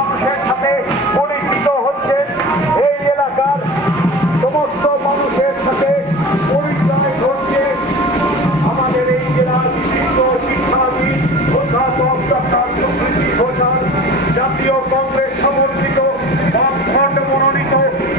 মানুষের সাথে পরিচিত হচ্ছেন, এই এলাকার সমস্ত মানুষের সাথে পরিচয় হচ্ছে আমাদের এই জেলার বিশিষ্ট শিক্ষাবিদ অধ্যাপক ডক্টর সুকৃতি ঘোষাল, জাতীয় কংগ্রেস সমর্থিত বামফ্রন্ট মনোনীত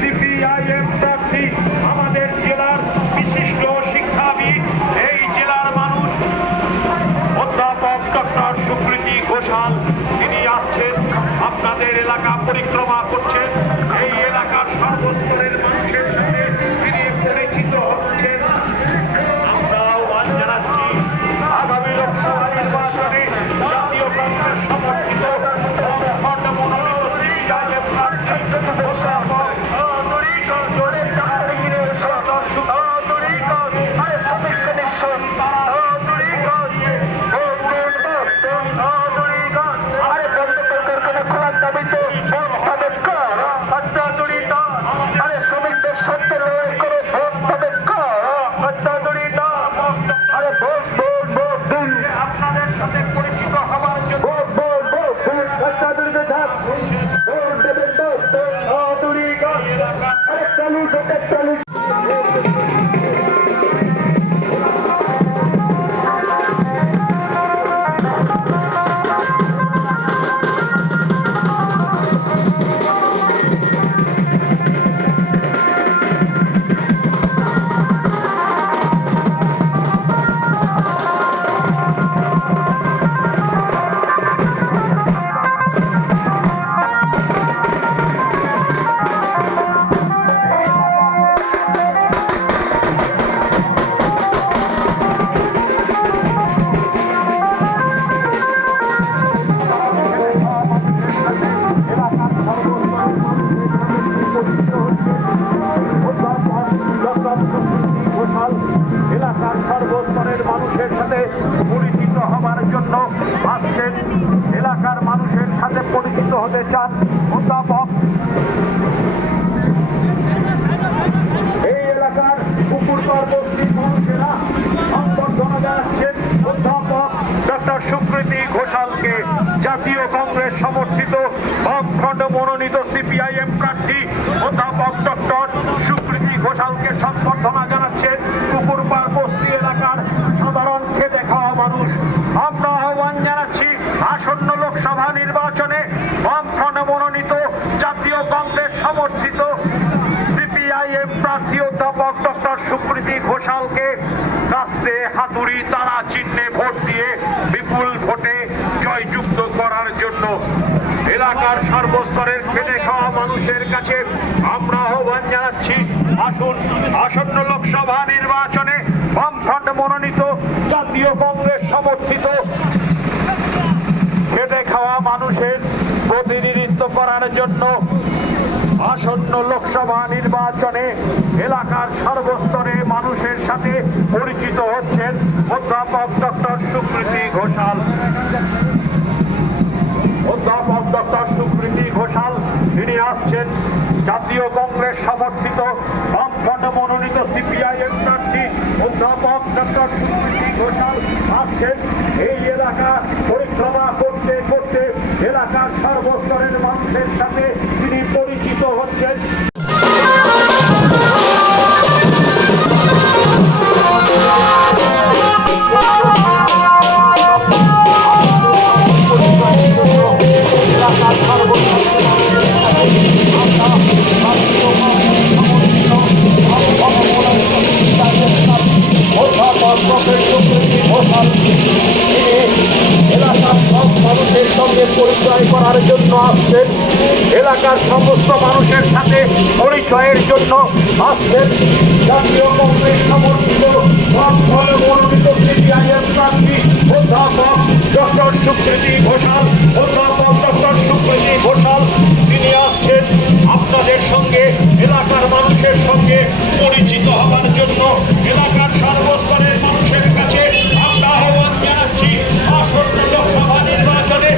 সিপিআইএম প্রার্থী, আমাদের জেলার বিশিষ্ট শিক্ষাবিদ, এই জেলার মানুষ অধ্যাপক ডক্টর সুকৃতি ঘোষাল। তিনি আসছেন, আপনাদের এলাকা পরিক্রমা করছেন, এই এলাকার সর্বস্তরের মানুষের সাথে তিনি পরিচিত হচ্ছেন। আমরা আহ্বান জানাচ্ছি আগামী লোকসভা নির্বাচনে জাতীয় কংগ্রেস সমর্থিত বামফ্রন্ট মনোনীত সিপিআইএম প্রার্থী আপনাদের সাথে পরিচিত হওয়ার জন্য এলাকার সর্বস্তরের মানুষের সাথে পরিচিত হবার জন্য আসছেন, এলাকার মানুষের সাথে পরিচিত হতে চান অধ্যাপক। এই এলাকার পুকুরপাড় বস্তির মানুষেরা সংবর্ধনা জানাচ্ছেন অধ্যাপক ডক্টর সুকৃতি ঘোষালকে, জাতীয় কংগ্রেস সমর্থিত বামফ্রন্ট মনোনীত সিপিআইএম প্রার্থী অধ্যাপক ডক্টর সুকৃতি ঘোষালকে সংবর্ধনা জানাচ্ছেন পুকুরপাড় বস্তি এলাকার সাধারণ খেটে খাওয়া মানুষ। আমরা আহ্বান জানাচ্ছি আসন্ন লোকসভা নির্বাচনে বামফ্রন্ট মনোনীত জাতীয় কংগ্রেস সমর্থিত সিপিআইএম প্রার্থী অধ্যাপক ডক্টর সুকৃতি ঘোষালকে কাস্তে হাতুড়ি তারা চিহ্নে ভোট দিয়ে বিপুল ভোটে জয়যুক্ত করার জন্য এলাকার সর্বস্তরের খেটে খাওয়া মানুষের কাছে আমরা আহ্বান জানাচ্ছি, আসুন আসন্ন লোকসভা নির্বাচনে বামফ্রন্ট মনোনীত জাতীয় কংগ্রেস সমর্থিত খেটে খাওয়া মানুষের প্রতিনিধিত্ব করার জন্য আসন্ন লোকসভা নির্বাচনে এলাকার সর্বস্তরে মানুষের সাথে পরিচিত হচ্ছেন অধ্যাপক ডক্টর সুকৃতি ঘোষাল। অধ্যাপক ডক্টর সুকৃতি ঘোষাল তিনি আসছেন, জাতীয় কংগ্রেস সমর্থিত বামফ্রন্ট মনোনীত সিপিআইএম প্রার্থী অধ্যাপক ডক্টর সুকৃতি ঘোষাল আসছেন, এই এলাকা পরিক্রমা করতে করতে এলাকার সর্বস্তরের মানুষের সাথে তিনি পরিচিত হচ্ছেন। এলাকার সব মানুষের সঙ্গে পরিচয় করার জন্য আসছেন, এলাকার সমস্ত মানুষের সাথে পরিচয়ের জন্য আসছেন জাতীয় কংগ্রেস সমর্থিত মনোনীত সিপিআইএম প্রার্থী অধ্যাপক ডক্টর সুকৃতি ঘোষাল। অধ্যাপক ডক্টর সুকৃতি ঘোষাল তিনি আসছেন আপনাদের সঙ্গে এলাকার মানুষের সঙ্গে পরিচিত হবার জন্য। এলাকার সর্বস্তরের মানুষের কাছে আমরা আহ্বান জানাচ্ছি আসন্ন লোকসভা নির্বাচনে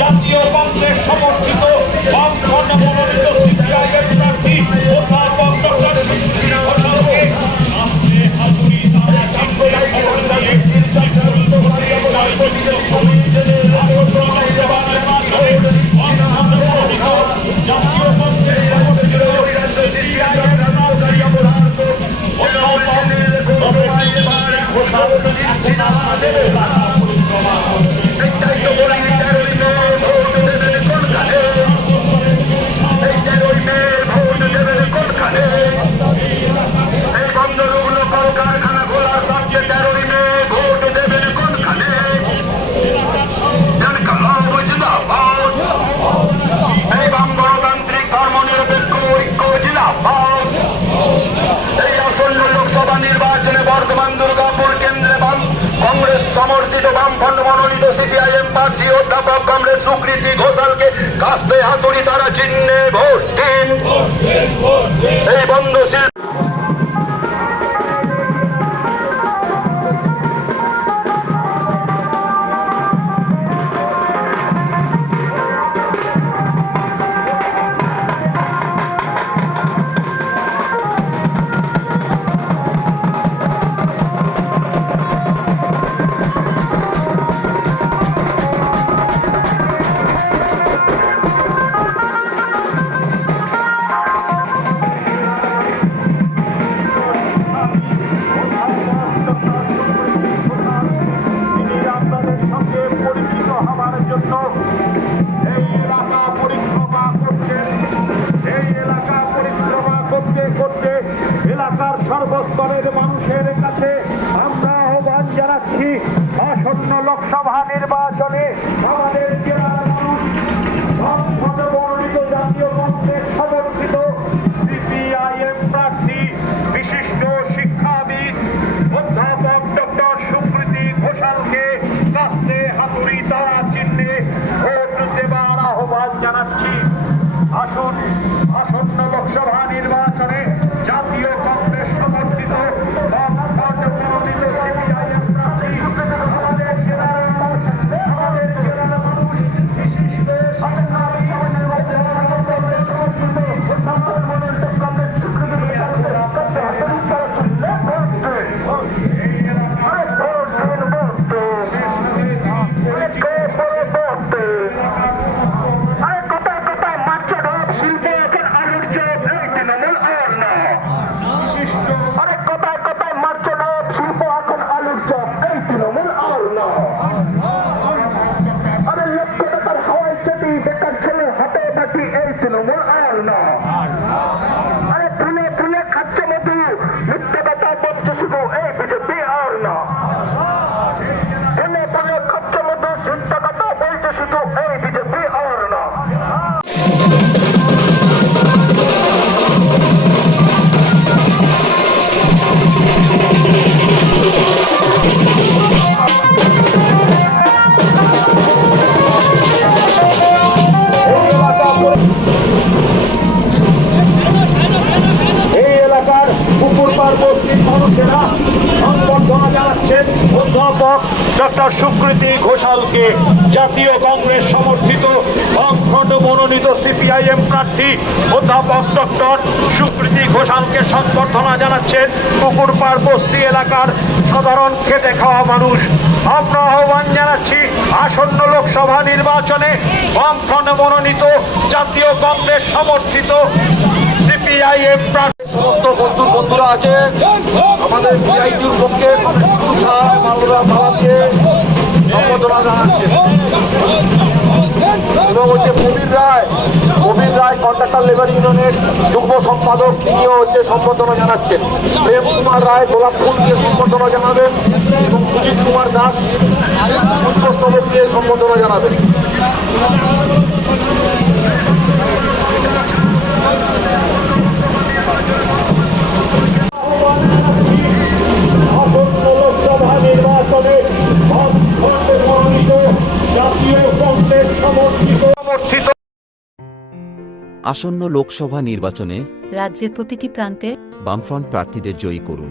জাতীয় কংগ্রেস সমর্থিত বামফ্রন্ট মনোনীত সিপিআইএম প্রার্থী অধ্যাপক ডক্টর সুকৃতি ঘোষালকে আসতে হাতুড়ি তারা চিহ্নে ভোট দিয়ে চিহ্নে ভোট দিন। এই বন্ধ শিল্প তিনি আপনাদের সঙ্গে পরিচিত হবার জন্য এই এলাকা পরিক্রমা করছেন। এই এলাকা পরিক্রমা করতে করতে এলাকার সর্বস্তরের মানুষের কাছে আমরা আহ্বান জানাচ্ছি, আসন্ন লোকসভা নির্বাচনে আমাদের জেলার মানুষ মনোনীত জাতীয় কংগ্রেস সমর্থিত সিপিআইএম প্রার্থী বিশিষ্ট শিক্ষাবিদ অধ্যাপক ডক্টর সুকৃতি ঘোষালকে কাস্তে হাতুড়ি তারা চিহ্নে ভোট দেবার আহ্বান জানাচ্ছি। আসুন, আসন্ন লোকসভা নির্বাচনে জাতীয় কংগ্রেস সমর্থিত মনোনীত সিপিআইএম প্রার্থী আমাদের জেলার মানুষ বিশিষ্ট শিক্ষাবিদ তৃণমূল আর না। আরে ফুলে ফুলে খাচ্ছে মধু, মিথ্যে কথা বলছে শুধু এই বিজেপি আর না। ফুলে ফুলে খাচ্ছে মধু, মিথ্যে কথা বলছে শুধু এই বিজেপি আর না। মানুষেরা সংবর্ধনা জানাচ্ছেন অধ্যাপক ডক্টর সুকৃতি ঘোষালকে, জাতীয় কংগ্রেস সমর্থিত বামফ্রন্ট মনোনীত সিপিআইএম প্রার্থী অধ্যাপক ডক্টর সুকৃতি ঘোষালকে সংবর্ধনা জানাচ্ছেন পুকুরপাড় বস্তি এলাকার সাধারণ খেটে খাওয়া মানুষ। আমরা আহ্বান জানাচ্ছি, আসন্ন লোকসভা নির্বাচনে বামফ্রন্ট মনোনীত জাতীয় কংগ্রেস সমর্থিত সিপিআইএম প্রার্থী সমস্ত বন্ধুরা আছে আমাদের সিআইটির পক্ষে মালাকে সম্বোধনা জানাচ্ছেন। এবং হচ্ছে প্রবীর রায় কন্ট্রাক্টর লেবার ইউনিয়নের যুগ্ম সম্পাদক, তিনিও হচ্ছে সম্বোধনা জানাচ্ছেন। প্রেম কুমার রায় গোলাপ ফুল দিয়ে সম্বোধনা জানাবেন এবং সুজিত কুমার দাস পুষ্পস্তবক দিয়ে সম্বোধনা জানাবেন। লোকসভা নির্বাচনে জাতীয় কংগ্রেস সমর্থিত আসন্ন লোকসভা নির্বাচনে রাজ্যের প্রতিটি প্রান্তে বামফ্রন্ট প্রার্থীদের জয়ী করুন।